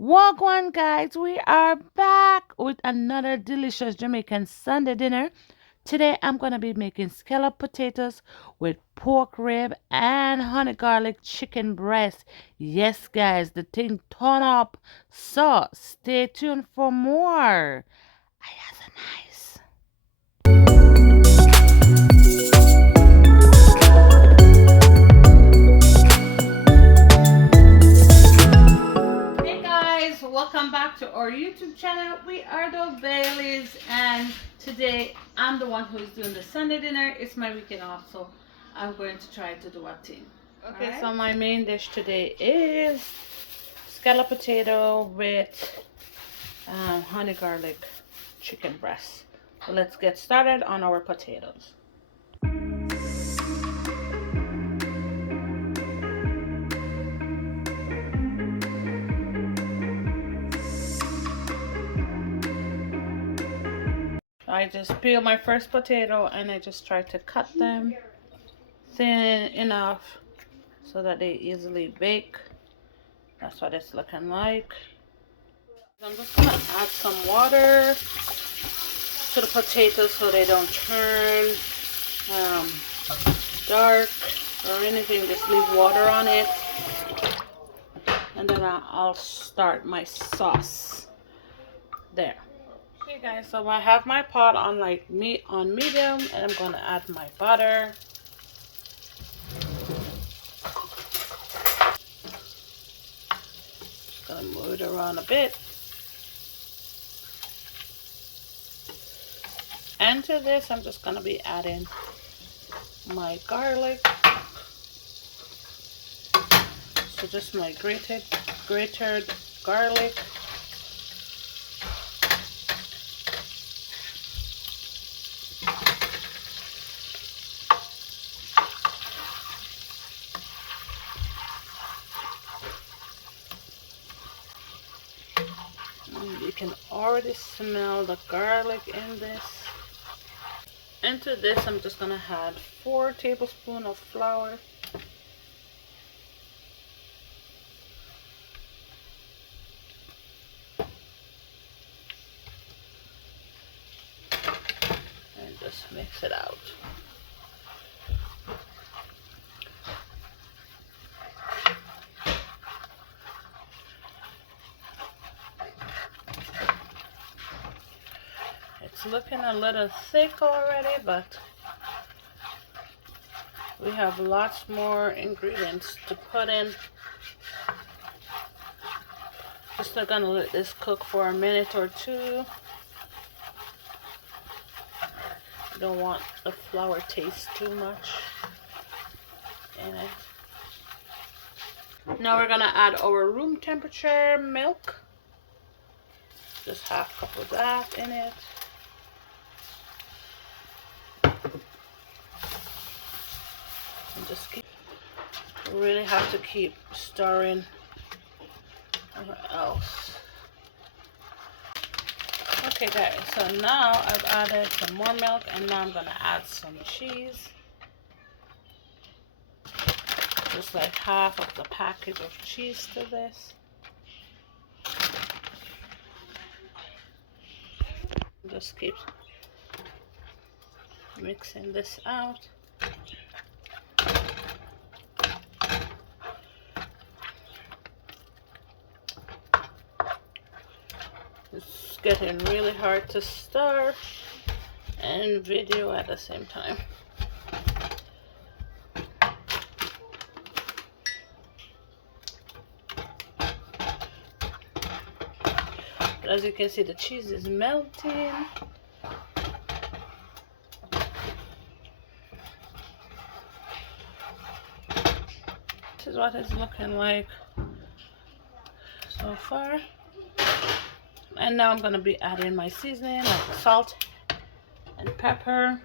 Wagwan guys, we are back with another delicious Jamaican Sunday dinner. Today I'm gonna be making scallop potatoes with pork rib and honey garlic chicken breast. Yes guys, the thing turn up. So stay tuned for more. I has a nice. Hey guys, welcome back to our YouTube channel. We are the Baileys, and today I'm the one who is doing the Sunday dinner. It's my weekend off, so I'm going to try to do a thing. Okay, so my main dish today is scallop potato with honey garlic chicken breast. So let's get started on our potatoes. I just peel my first potato and I just try to cut them thin enough so that they easily bake. That's what it's looking like. I'm just gonna add some water to the potatoes so they don't turn dark or anything. Just leave water on it, and then I'll start my sauce there. Okay guys, so I have my pot on medium, and I'm gonna add my butter. Just gonna move it around a bit. And to this, I'm just gonna be adding my garlic. So just my grated garlic. You can already smell the garlic in this. Into this, I'm just gonna add 4 tablespoons of flour. And just mix it out. It's looking a little thick already, but we have lots more ingredients to put in. Just gonna let this cook for a minute or two. You don't want the flour taste too much in it. Now we're gonna add our room temperature milk. Just half cup of that in it. And just really have to keep stirring or else. Okay guys, so now I've added some more milk, and now I'm gonna add some cheese. Just like half of the package of cheese to this. Just keep mixing this out. It's getting really hard to stir and video at the same time. But as you can see, the cheese is melting. This is what it's looking like so far. And now I'm going to be adding my seasoning, like salt and pepper.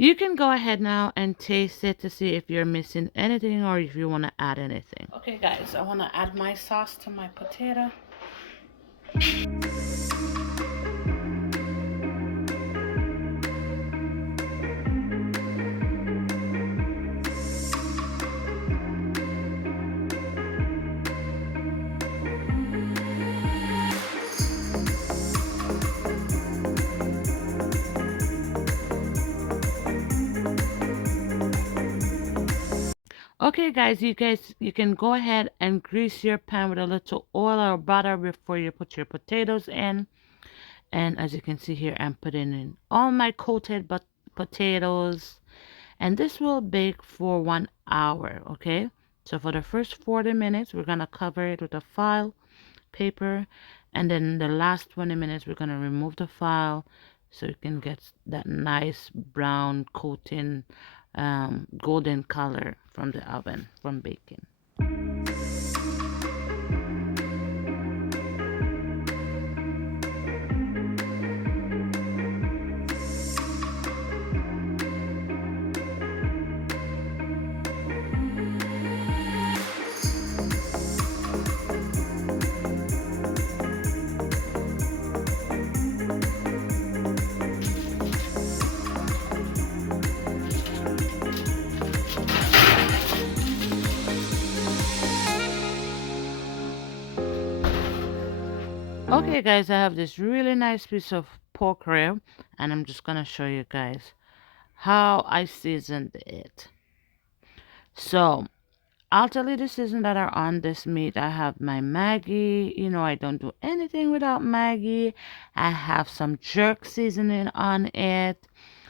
You can go ahead now and taste it to see if you're missing anything or if you want to add anything. Okay guys, I want to add my sauce to my potato. Okay guys, you can go ahead and grease your pan with a little oil or butter before you put your potatoes in. And as you can see here, I'm putting in all my coated potatoes, and this will bake for 1 hour. Okay, so for the first 40 minutes we're gonna cover it with a file paper, and then the last 20 minutes we're gonna remove the file so you can get that nice brown coating, golden color from the oven from baking. Okay guys, I have this really nice piece of pork rib, and I'm just gonna show you guys how I seasoned it. So I'll tell you the season that are on this meat. I have my Maggi. You know, I don't do anything without Maggi. I have some jerk seasoning on it,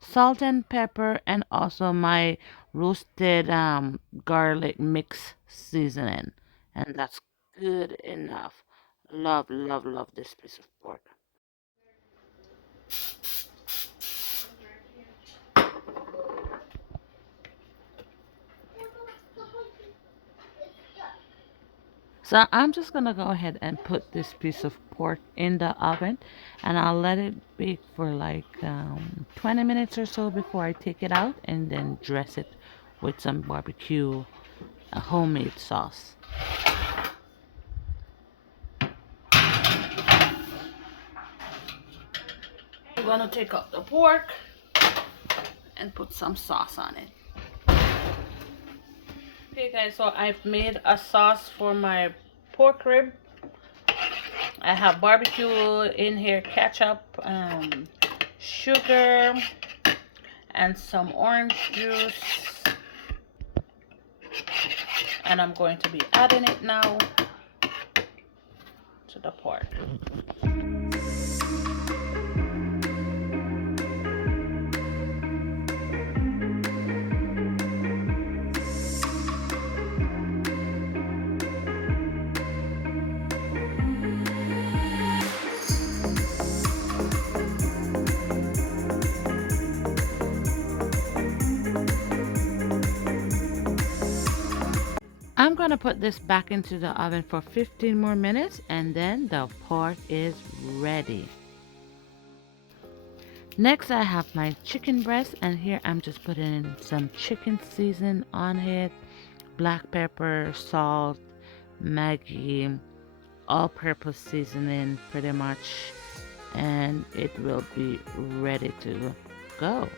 salt and pepper, and also my roasted garlic mix seasoning. And that's good enough. Love, love, love this piece of pork. So I'm just gonna go ahead and put this piece of pork in the oven, and I'll let it bake for like 20 minutes or so before I take it out and then dress it with some barbecue homemade sauce. I'm gonna take out the pork and put some sauce on it. Okay guys, so I've made a sauce for my pork rib. I have barbecue in here, ketchup, sugar, and some orange juice. And I'm going to be adding it now to the pork. I'm going to put this back into the oven for 15 more minutes, and then the pork is ready. Next, I have my chicken breast, and here I'm just putting in some chicken season on it, black pepper, salt, Maggi, all-purpose seasoning pretty much, and it will be ready to go.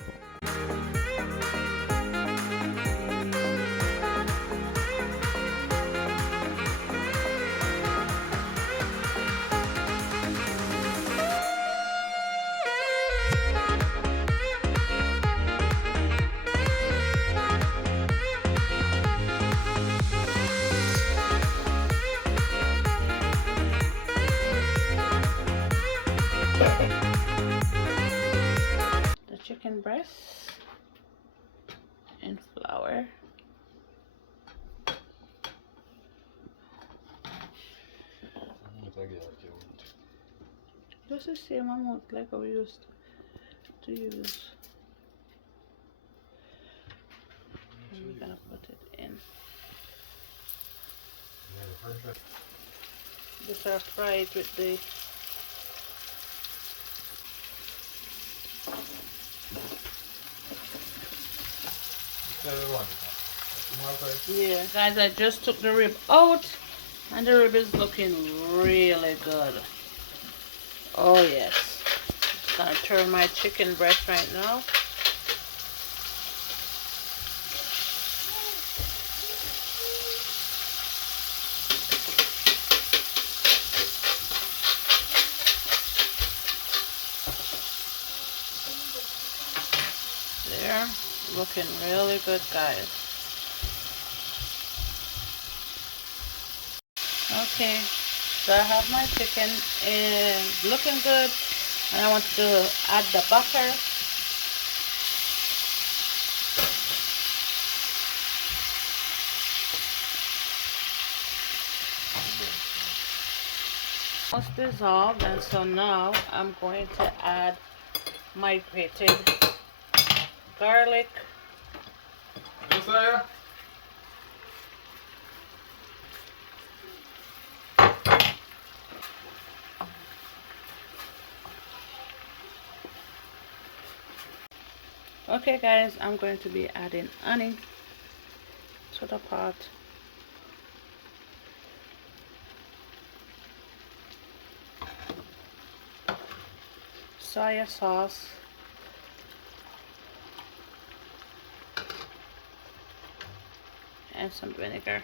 The chicken breast and flour. Just the same amount like we used to use. And we're gonna put it in. These are fried with the Yeah, guys, I just took the rib out and the rib is looking really good. Oh yes. Just gonna turn my chicken breast right now. There, looking really good, guys. Okay, so I have my chicken and looking good, and I want to add the butter. Almost dissolved, and so now I'm going to add my grated garlic. Okay guys, I'm going to be adding honey to the pot. Soya sauce. And some vinegar.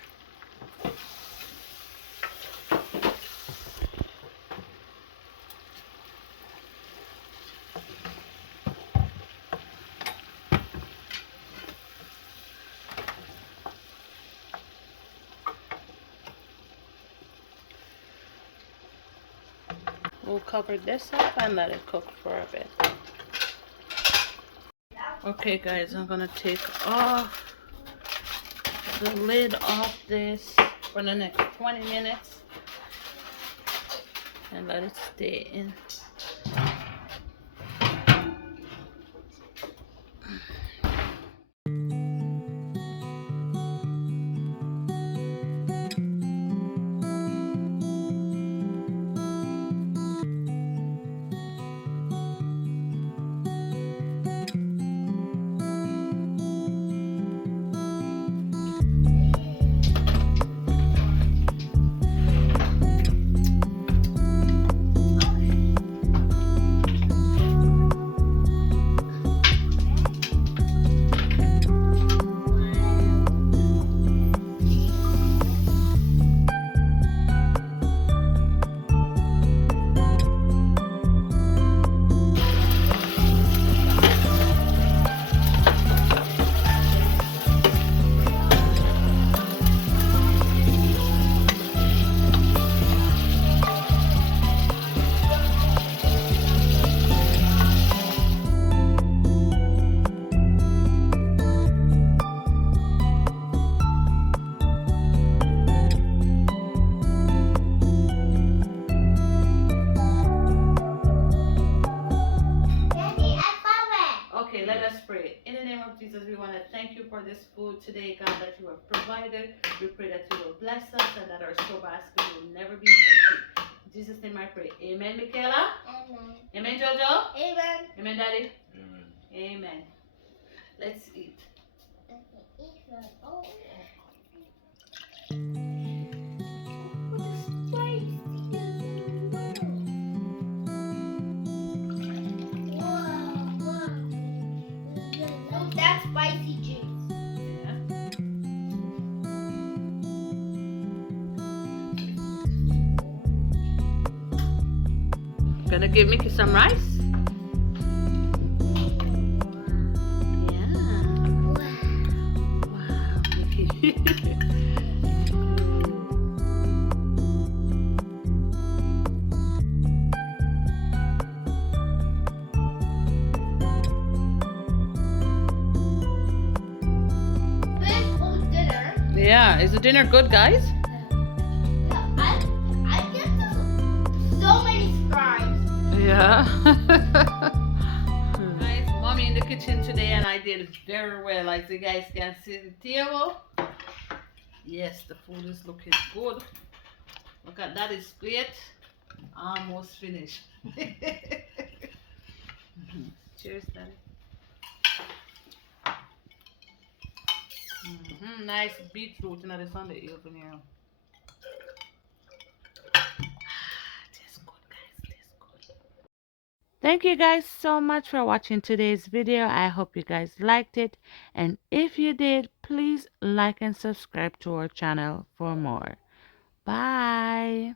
We'll cover this up and let it cook for a bit. Okay guys, I'm gonna take off the lid off this for the next 20 minutes and let it stay in. Okay, let us pray. In the name of Jesus, we want to thank you for this food today, God, that you have provided. We pray that you will bless us and that our store basket will never be empty. In Jesus' name I pray. Amen, Michaela? Amen. Amen, Jojo? Amen. Amen, Daddy? Amen. Amen. Let's eat. That's spicy juice. Yeah. Gonna give Mickey some rice? Yeah. Wow, Mickey. Yeah, is the dinner good, guys? I get so many scribes. Yeah. Guys, mommy in the kitchen today and I did very well. As you guys can see the table. Yes, the food is looking good. Look at that, it's plate. Almost finished. Cheers, Daddy. Nice beetroot in the Sunday evening. Tastes good, guys. Tastes good. Thank you guys so much for watching today's video. I hope you guys liked it. And if you did, please like and subscribe to our channel for more. Bye.